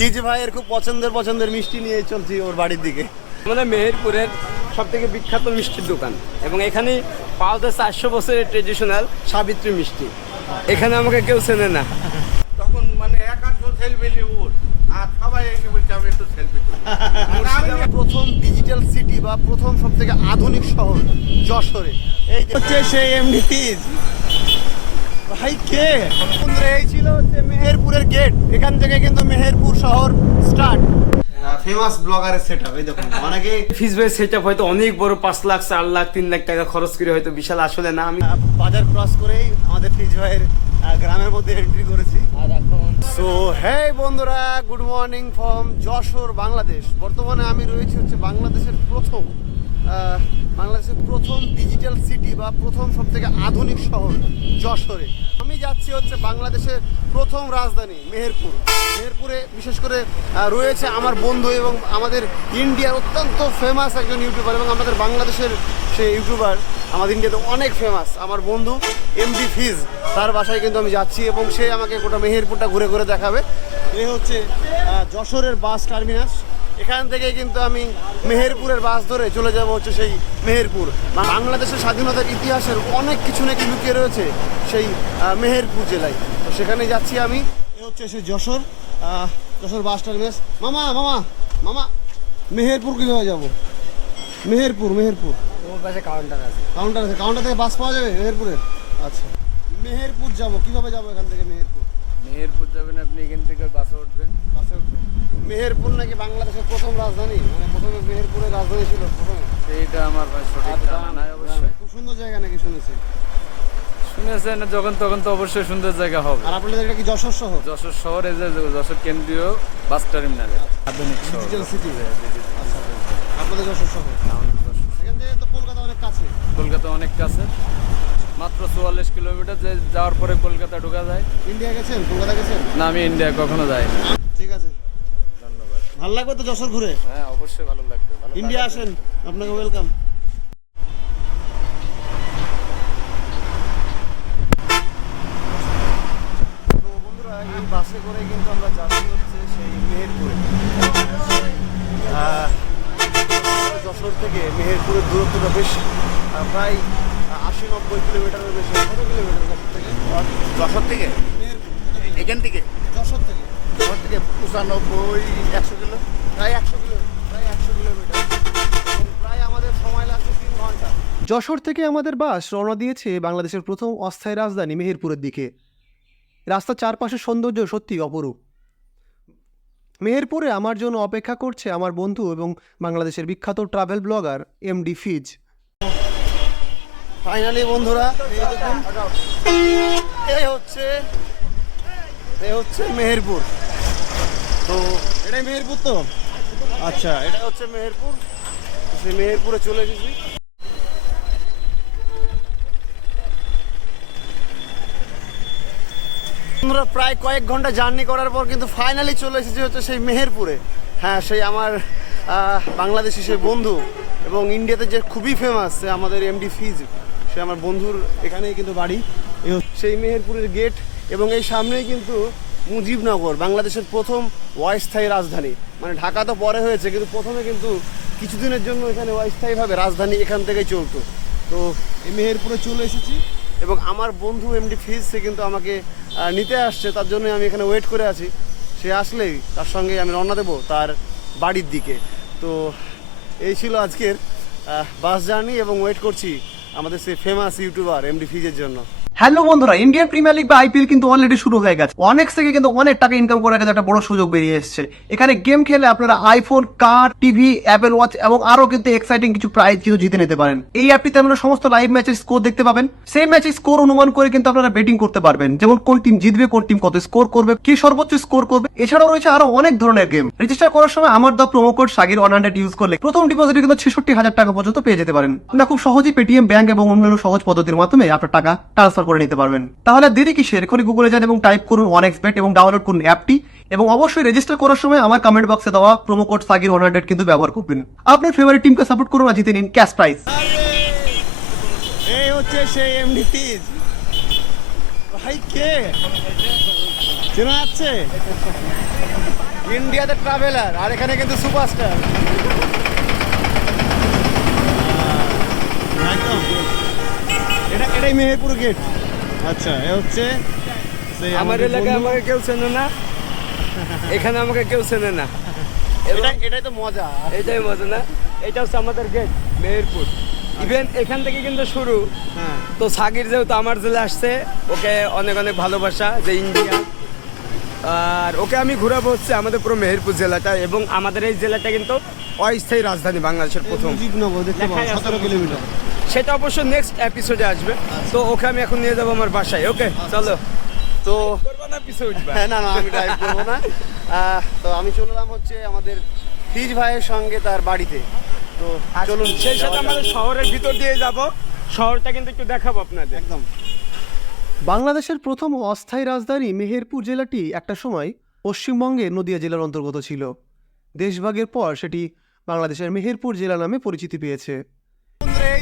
His ভাইয়ের খুব পছন্দের পছন্দের মিষ্টি নিয়ে চলছি ওর বাড়ির দিকে। আমাদের মেহেরপুরের সব থেকে বিখ্যাত মিষ্টির দোকান এবং এখানে পাওয়া যায় চারশো বছরের ট্রেডিশনাল সাবিত্রী মিষ্টি। এখানে আমাকে কেউ চেনে না। তখন মানে একান্ত সেলফি ওর আর সবাই এসে বলছে আমি একটু সেলফি প্রথম ডিজিটাল সিটি বা প্রথম সব থেকে আধুনিক শহর যশোরে। এই হচ্ছে সেই এমডি ভাই কে? বন্ধুরা, এই ছিল হচ্ছে মেহেরপুরের গেট এখান থেকে কিন্তু মেহেরপুর শহর স্টার্ট ফেমাস ব্লগারের সেট আপ এই দেখুন অনেকে ফিস ভাই সেট হয়তো অনেক বড় পাঁচ লাখ চার লাখ তিন লাখ টাকা খরচ করে হয়তো বিশাল আসলে না আমি বাজার ক্রস করেই আমাদের ফিজ ভাইয়ের গ্রামের মধ্যে এন্ট্রি করেছি। আর এখন সো হে বন্ধুরা good morning from Jessore Bangladesh. বর্তমানে আমি রয়েছি হচ্ছে বাংলাদেশের প্রথম বাংলাদেশের প্রথম ডিজিটাল সিটি বা প্রথম সব থেকে আধুনিক শহর যশোরে। আমি যাচ্ছি হচ্ছে বাংলাদেশের প্রথম রাজধানী, মেহেরপুর। মেহেরপুরে বিশেষ করে রয়েছে আমার বন্ধু এবং আমাদের ইন্ডিয়ার অত্যন্ত ফেমাস একজন ইউটিউবার এবং আমাদের বাংলাদেশের সেই ইউটিউবার আমাদের ইন্ডিয়াতে অনেক ফেমাস আমার বন্ধু এমডি ফিজ তার বাসায় কিন্তু আমি যাচ্ছি এবং সে আমাকে গোটা মেহেরপুরটা ঘুরে ঘুরে দেখাবে। এই হচ্ছে যশোরের বাস টার্মিনাস। এখান থেকে কিন্তু আমি মেহেরপুরের বাস ধরে চলে যাব হচ্ছে সেই মেহেরপুর। বাংলাদেশের স্বাধীনতার ইতিহাসের অনেক কিছু নাকি লুকিয়ে রয়েছে সেই মেহেরপুর জেলায়। তো সেখানে যাচ্ছি আমি। এ হচ্ছে সেই যশোর। যশোর বাস টার্মিনাস মামা মামা মামা মেহেরপুর কীভাবে যাব? মেহেরপুর মেহেরপুর। ওর পাশে কাউন্টার আছে। কাউন্টার আছে। কাউন্টার থেকে বাস পাওয়া যাবে মেহেরপুরের? আচ্ছা। মেহেরপুর যাব। কীভাবে যাব এখান থেকে মেহেরপুর? মেহেরপুর যাবেন আপনি এখান থেকে বাসে উঠবেন। বাসে উঠবো মেহেরপুর নাকি বাংলাদেশের প্রথম রাজধানী? মানে প্রথমে মেহেরপুরের রাজধানী ছিল প্রথমে। এইটা আমার ভাই সঠিক জানা নাই অবশ্যই। খুব সুন্দর জায়গা নাকি শুনেছি। শুনেছেন যখন তখন তো অবশ্যই সুন্দর জায়গা হবে। আর আপনাদের এটা কি যশোর শহর? যশোর শহরে যে যশোর কেন্দ্রীয় বাস টার্মিনালে। আধুনিক ডিজিটাল সিটি আচ্ছা আপনাদের যশোর শহর? এখান থেকে তো কলকাতা অনেক কাছে। কলকাতা অনেক কাছে। মাত্র চুয়াল্লিশ কিলোমিটার যে যাওয়ার পরে কলকাতা ঢোকা যায়। ইন্ডিয়া গেছেন? কলকাতা গেছেন? না আমি ইন্ডিয়া কখনো যাই ভালো লাগবে তো যশোর ঘুরে? হ্যাঁ অবশ্যই ভালো লাগবে ইন্ডিয়া আসেন আপনাকে ওয়েলকাম বন্ধুরা এই বাসে করে কিন্তু আমরা যাচ্ছি হচ্ছে সেই মেহেরপুরে। যশোর থেকে মেহেরপুরের দূরত্বটা বেশ প্রায় আশি নব্বই কিলোমিটারের বেশি কত কিলোমিটার যশোর থেকে। যশোর থেকে? এখান থেকে? যশোর থেকে। যশোর থেকে পঁচানব্বই একশো কিলো প্রায় একশো কিলো প্রায় একশো কিলোমিটার। প্রায় আমাদের সময় লাগছে তিন ঘণ্টা। যশোর থেকে আমাদের বাস রওনা দিয়েছে বাংলাদেশের প্রথম অস্থায়ী রাজধানী মেহেরপুরের দিকে। রাস্তার চারপাশের সৌন্দর্য সত্যি অপরূপ। মেহেরপুরে আমার জন্য অপেক্ষা করছে আমার বন্ধু এবং বাংলাদেশের বিখ্যাত travel blogger M D Fiz finally বন্ধুরা এই হচ্ছে এই হচ্ছে মেহেরপুর। তো এটাই মেহেরপুর তো? আচ্ছা এটা হচ্ছে মেহেরপুর। সেই মেহেরপুরে চলে এসেছি। আমরা প্রায় কয়েক ঘণ্টা জার্নি করার পর কিন্তু ফাইনালি চলে এসেছি হচ্ছে সেই মেহেরপুরে। হ্যাঁ সেই আমার বাংলাদেশি সেই বন্ধু এবং ইন্ডিয়াতে যে খুবই ফেমাস আমাদের এমডি ফিজ সে আমার বন্ধুর এখানেই কিন্তু বাড়ি। সেই মেহেরপুরের গেট এবং এই সামনেই কিন্তু মুজিবনগর, বাংলাদেশের প্রথম অস্থায়ী রাজধানী। মানে ঢাকা তো পরে হয়েছে, কিন্তু প্রথমে কিন্তু কিছুদিনের জন্য এখানে অস্থায়ীভাবে রাজধানী এখান থেকেই চলতো। তো মেহেরপুরে চলে এসেছি এবং আমার বন্ধু এমডি ফিজ, সে কিন্তু আমাকে নিতে আসছে, তার জন্য আমি এখানে ওয়েট করে আছি। সে আসলেই তার সঙ্গে আমি রওনা দেবো তার বাড়ির দিকে। তো এই ছিল আজকের বাস জার্নি এবং ওয়েট করছি আমাদের সেই ফেমাস ইউটিউবার এমডি ফিজের জন্য। হ্যালো বন্ধুরা, ইন্ডিয়ান প্রিমিয়ার লিগ বা আইপিএল কিন্তু অলরেডি শুরু হয়ে গেছে। অনেক থেকে কিন্তু অনেক টাকা ইনকাম করার কাছে একটা বড় সুযোগ বেরিয়ে এসেছে। এখানে গেম খেলে আপনারা iPhone car TV Apple Watch এবং আরও কিন্তু এক্সাইটিং কিছু প্রাইজ কিন্তু জিতে নিতে পারেন। এই অ্যাপটিতে আপনারা সমস্ত লাইভ ম্যাচের স্কোর দেখতে পাবেন। সেই ম্যাচের স্কোর অনুমান করে কিন্তু আপনারা বেটিং করতে পারবেন। যেমন কোন টিম জিতবে, কোন টিম কত স্কোর করবে, কি সর্বোচ্চ স্কোর করবে। এছাড়াও রয়েছে আরও অনেক ধরনের গেম রেজিস্টার করার সময় আমার the promo code Sagir one hundred use করলে প্রথম ডিপোজিটে কিন্তু ছেষট্টি হাজার টাকা পর্যন্ত পেয়ে যেতে পারেন। আপনারা খুব সহজেই পেটিএম ব্যাংক এবং অন্যান্য সহজ পদ্ধতির মাধ্যমে আপনার টাকা ট্রান্সফার করে নিতে পারবেন। তাহলে দেরি কিসের? এখনই গুগলে যান এবং টাইপ করুন ওয়ান এক্স এবং ডাউনলোড করুন অ্যাপটি এবং অবশ্যই রেজিস্টার করার সময় আমার কমেন্ট বক্সে দেওয়া promo code Sagir one hundred কিন্তু ব্যবহার করবেন। আপনার ফেভারিট টিমকে সাপোর্ট করুন আর জিতে নিন ক্যাশ প্রাইজ এই হচ্ছে সেই এমডি ভাই, কে? চেনা যাচ্ছে ইন্ডিয়াতে ট্রাভেলার আর এখানে কিন্তু সুপারস্টার একদম এটা এটাই মেহেরপুর গেট আচ্ছা এ হচ্ছে আমার এলাকায় আমাকে কেউ চেনে না। এখানে আমাকে কেউ চেনে না। এটা এটাই তো মজা। এটাই মজা না? এটা হচ্ছে আমাদের গেট মেহেরপুর। ইভেন এখান থেকে কিন্তু শুরু। হ্যাঁ। তো সাগির যেহেতু আমার জেলে আসছে ওকে অনেক অনেক ভালোবাসা যে ইন্ডিয়া। আর ওকে আমি ঘুরাবো হচ্ছে আমাদের পুরো মেহেরপুর জেলাটা এবং আমাদের এই জেলাটা কিন্তু অস্থায়ী রাজধানী বাংলাদেশের প্রথম। সেটা অবশ্য নেক্সট এপিসোডে আসবে। তো ওকে আমি এখন নিয়ে যাব আমার বাসায় ওকে? চলো। তো না পিছে উঠবা? না না আমি ড্রাইভ করব না। তো আমি চললাম হচ্ছে আমাদের ফিজ ভাইয়ের সঙ্গে তার বাড়িতে। তো চলুন। সেই সাথে আমাদের শহরের ভিতর দিয়ে যাব। শহরটা কিন্তু একটু দেখাবো আপনাদের। একদম। বাংলাদেশের প্রথম অস্থায়ী রাজধানী মেহেরপুর জেলাটি একটা সময় পশ্চিমবঙ্গের নদিয়া জেলার অন্তর্গত ছিল। দেশভাগের পর সেটি বাংলাদেশের মেহেরপুর জেলা নামে পরিচিতি পেয়েছে।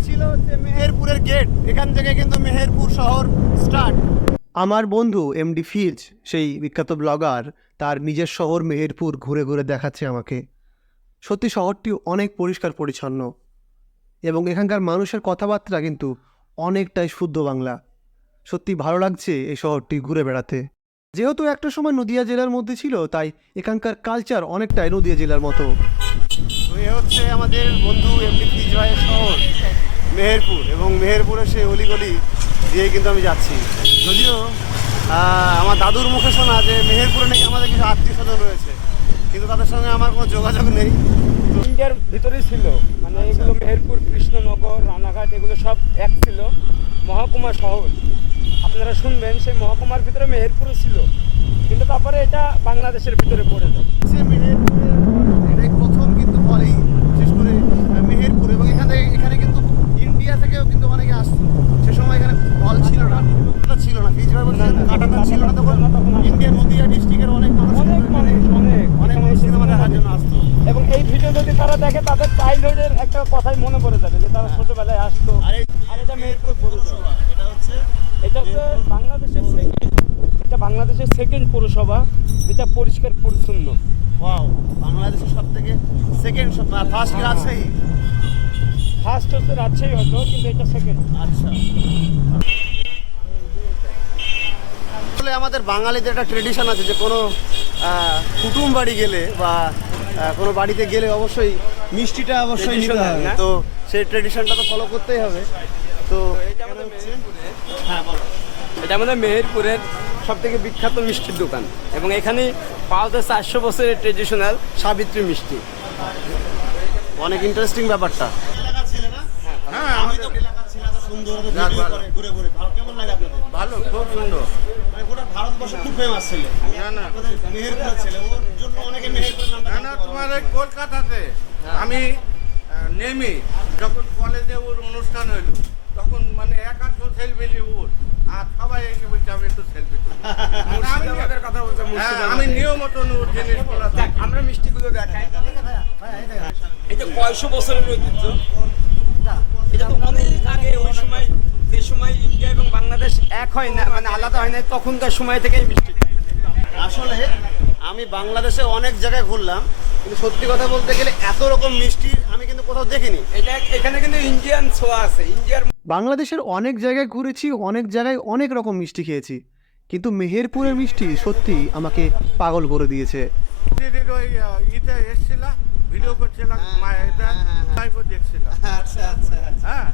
ছিল হচ্ছে মেহেরপুরের গেট এখান থেকে কিন্তু মেহেরপুর শহর স্টার্ট আমার বন্ধু এমডি ফিজ সেই বিখ্যাত ব্লগার তার নিজের শহর মেহেরপুর ঘুরে ঘুরে দেখাচ্ছে আমাকে। সত্যি শহরটি অনেক পরিষ্কার পরিচ্ছন্ন। এবং এখানকার মানুষের কথাবার্তা কিন্তু অনেকটাই শুদ্ধ বাংলা। সত্যি ভালো লাগছে এই শহরটি ঘুরে বেড়াতে। যেহেতু একটা সময় নদিয়া জেলার মধ্যে ছিল তাই এখানকার কালচার অনেকটাই নদিয়া জেলার মতো। হচ্ছে আমাদের বন্ধু এমডি ফিজ ভাইয়ের শহর। মেহেরপুর এবং মেহেরপুরের সেই অলিগলি দিয়ে কিন্তু আমি যাচ্ছি। যদিও আমার দাদুর মুখে শোনা যে মেহেরপুরে নাকি আমাদের কিছু আত্মীয় স্বজন রয়েছে কিন্তু তাদের সঙ্গে আমার কোনো যোগাযোগ নেই। ইন্ডিয়ার ভিতরেই ছিল মানে এগুলো মেহেরপুর কৃষ্ণনগর রানাঘাট এগুলো সব এক ছিল মহকুমা শহর। আপনারা শুনবেন সেই মহকুমার ভিতরে মেহেরপুরও ছিল কিন্তু তারপরে এটা বাংলাদেশের ভিতরে পড়ে যায় সে মেহেরপুরে এটাই প্রথম কিন্তু ফলেই বিশেষ করে আহ, মেহেরপুর এবং এখান থেকে এখানে কিন্তু থেকেও কিন্তু অনেকে আসতো। সে সময় এখানে ফল ছিল না ছিল না ফিজ ভাই ছিল না তখন ইন্ডিয়া নদিয়া ডিস্ট্রিক্টের অনেক মানুষ অনেক অনেক অনেক। মানুষ সিনেমা দেখার জন্য আসতো। এবং এই ভিডিও যদি তারা দেখে তাদের চাইল্ডহুডের একটা কথাই মনে পড়ে যাবে যে তারা ছোটবেলায় আসতো। আর আর এটা মেহেরপুর পৌরসভা। এটা হচ্ছে এটা হচ্ছে বাংলাদেশের সেকেন্ড এটা বাংলাদেশের সেকেন্ড পৌরসভা যেটা পরিষ্কার পরিচ্ছন্ন। ওয়াও বাংলাদেশের সব থেকে সেকেন্ড ফার্স্ট রাজশাহী ফার্স্ট হচ্ছে রাজশাহী হতো কিন্তু এটা সেকেন্ড আচ্ছা। আসলে আমাদের বাঙালিদের একটা ট্রেডিশন আছে যে কোনো কুটুম বাড়ি গেলে বা কোনো বাড়িতে গেলে অবশ্যই মিষ্টিটা অবশ্যই নিতে হবে। না? তো সেই ট্রেডিশনটা তো ফলো করতেই হবে। তো এটা আমাদের হ্যাঁ বলো। এটা আমাদের মেহেরপুরের সব থেকে বিখ্যাত মিষ্টির দোকান। এবং এখানে পাওয়া যায় চারশো বছরের ট্রেডিশনাল সাবিত্রী মিষ্টি। অনেক ইন্টারেস্টিং ব্যাপারটা হ্যাঁ আমি আমাদের তো এলাকার ছেলে এত সুন্দর ভিডিও করে ঘুরে ঘুরে ভালো কেমন লাগে আপনাদের ভালো খুব সুন্দর মানে গোটা ভারতবর্ষে খুব ফেমাস ছেলে না না মেহেরপুরের ছেলে ওর জন্য অনেকে মেহেরপুরের নামটা না না তোমার এই কলকাতাতে আমি নেমে যখন কলেজে ওর অনুষ্ঠান হইল তখন মানে এক আধশো সেলফি ওর আর সবাই এসে বলছে আমি একটু সেলফি মানে আমি মুর্শিদাবাদের কথা বলছে হ্যাঁ, মুর্শিদাবাদ আমি নিয়মিত ওর জিনিসগুলো দেখ, আমরা মিষ্টিগুলো দেখাই এটা কয়শো বছরের ঐতিহ্য এটা তো অনেক আগে ওই সময় যে সময় ইন্ডিয়া এবং বাংলাদেশ এক হয় না মানে আলাদা হয় না তখনকার সময় থেকেই মিষ্টি আসলে আমি বাংলাদেশে অনেক জায়গায় ঘুরলাম কিন্তু সত্যি কথা বলতে গেলে এত রকম মিষ্টি আমি কিন্তু কোথাও দেখিনি। এটা এখানে কিন্তু ইন্ডিয়ান ছোঁয়া আছে ইন্ডিয়ার বাংলাদেশের অনেক জায়গায় ঘুরেছি অনেক জায়গায় অনেক রকম মিষ্টি খেয়েছি কিন্তু মেহেরপুরের মিষ্টি সত্যি আমাকে পাগল করে দিয়েছে। দিদির ভিডিও করছিলাম মা এটা লাইভও দেখছিলাম। আচ্ছা আচ্ছা হ্যাঁ।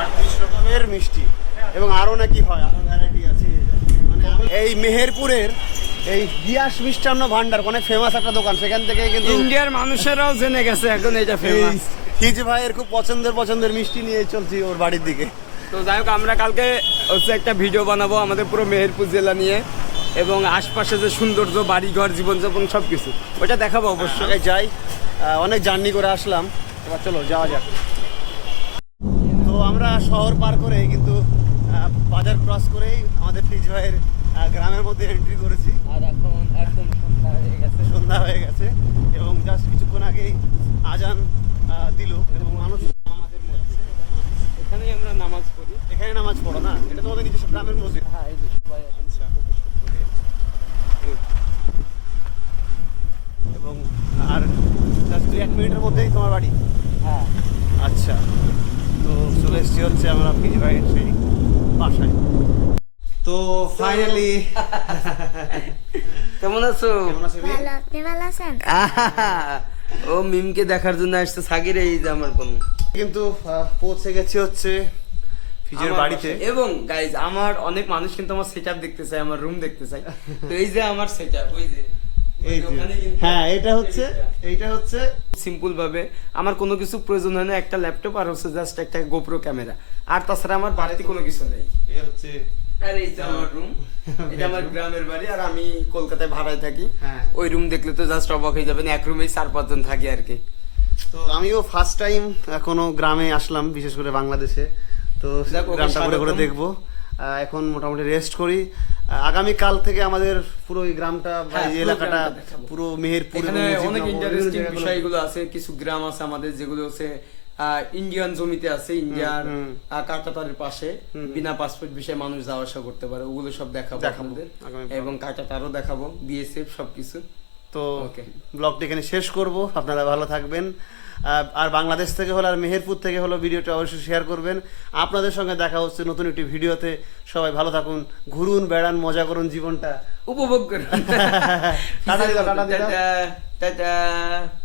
আটত্রিশ রকমের মিষ্টি এবং আরও নাকি হয় আরও ভ্যারাইটি আছে। মানে এই মেহেরপুরের এই গিয়াস মিষ্টান্ন ভান্ডার অনেক ফেমাস একটা দোকান সেখান থেকে কিন্তু ইন্ডিয়ার মানুষেরাও জেনে গেছে এখন এটা ফেমাস হিজ ভাইয়ের খুব পছন্দের পছন্দের মিষ্টি নিয়ে চলছি ওর বাড়ির দিকে। তো যাই হোক আমরা কালকে হচ্ছে একটা ভিডিও বানাবো আমাদের পুরো মেহেরপুর জেলা নিয়ে। এবং আশপাশে যে সৌন্দর্য বাড়িঘর জীবনযাপন সব কিছু ওটা দেখাবো অবশ্যই। যাই। অনেক জার্নি করে আসলাম। এবার চলো যাওয়া যাক। তো আমরা শহর পার করে কিন্তু বাজার ক্রস করেই আমাদের ফ্রিজ ভাইয়ের গ্রামের মধ্যে এন্ট্রি করেছি। আর এখন একদম সন্ধ্যা হয়ে গেছে। সন্ধ্যা হয়ে গেছে এবং জাস্ট কিছুক্ষণ আগেই আজান দিল এবং মানুষ আমাদের মধ্যে এখানেই আমরা নামাজ পড়ি। এখানে নামাজ পড়ো না? এটা তোমাদের নিজস্ব গ্রামের মসজিদ হ্যাঁ এই যে সবাই এখন প্রবেশ করছে। বাড়ি হ্যাঁ আচ্ছা তো চলে এসছি হচ্ছে আমরা পিজি ভাইয়ের সেই বাসায়। তো ফাইনালি কেমন আছো? ভালো আছেন? ও মিমকে দেখার জন্য আসছে সাকির এই যে আমার বোন। কিন্তু পৌঁছে গেছি হচ্ছে ফিজের বাড়িতে। এবং গাইজ আমার অনেক মানুষ কিন্তু আমার সেটআপ দেখতে চায় আমার রুম দেখতে চায়। তো এই যে আমার সেটআপ ওই যে। এই যে হ্যাঁ এটা হচ্ছে এইটা হচ্ছে সিম্পল ভাবে আমার কোনো কিছু প্রয়োজন হয় না একটা ল্যাপটপ আর হচ্ছে জাস্ট একটা গোপ্রো ক্যামেরা। আর তাছাড়া আমার বাড়িতে কোনো কিছু নেই। এ হচ্ছে আর এই যে আমার রুম এটা আমার গ্রামের বাড়ি আর আমি কলকাতায় ভাড়ায় থাকি। হ্যাঁ। ওই রুম দেখলে তো জাস্ট অবাক হয়ে যাবেন এক রুমেই চার পাঁচজন থাকি আর কি। তো আমিও ফার্স্ট টাইম কোনো গ্রামে আসলাম বিশেষ করে বাংলাদেশে। তো গ্রামটা ঘুরে ঘুরে দেখব। আহ, এখন মোটামুটি রেস্ট করি। আগামী কাল থেকে আমাদের পুরো এই গ্রামটা বা হ্যাঁ, এই এলাকাটা পুরো মেহেরপুর অনেক ইন্টারেস্টিং বিষয়গুলো আছে কিছু গ্রাম আছে আমাদের যেগুলো হচ্ছে ইন্ডিয়ান জমিতে আছে ইন্ডিয়ার। কাটাতারের পাশে। বিনা পাসপোর্ট বিষয়ে মানুষ যাওয়া আসা করতে পারে ওগুলো সব দেখাবো দেখাবো, আপনাদের। এবং কাটাতারও দেখাবো বিএসএফ সবকিছু। তো. ব্লগটি এখানে শেষ করব আপনারা ভালো থাকবেন। আর বাংলাদেশ থেকে হলো আর মেহেরপুর থেকে হলো ভিডিওটা অবশ্যই শেয়ার করবেন। আপনাদের সঙ্গে দেখা হচ্ছে নতুন একটি ভিডিওতে। সবাই ভালো থাকুন ঘুরুন বেড়ান মজা করুন জীবনটা। উপভোগ করুন। টাটা।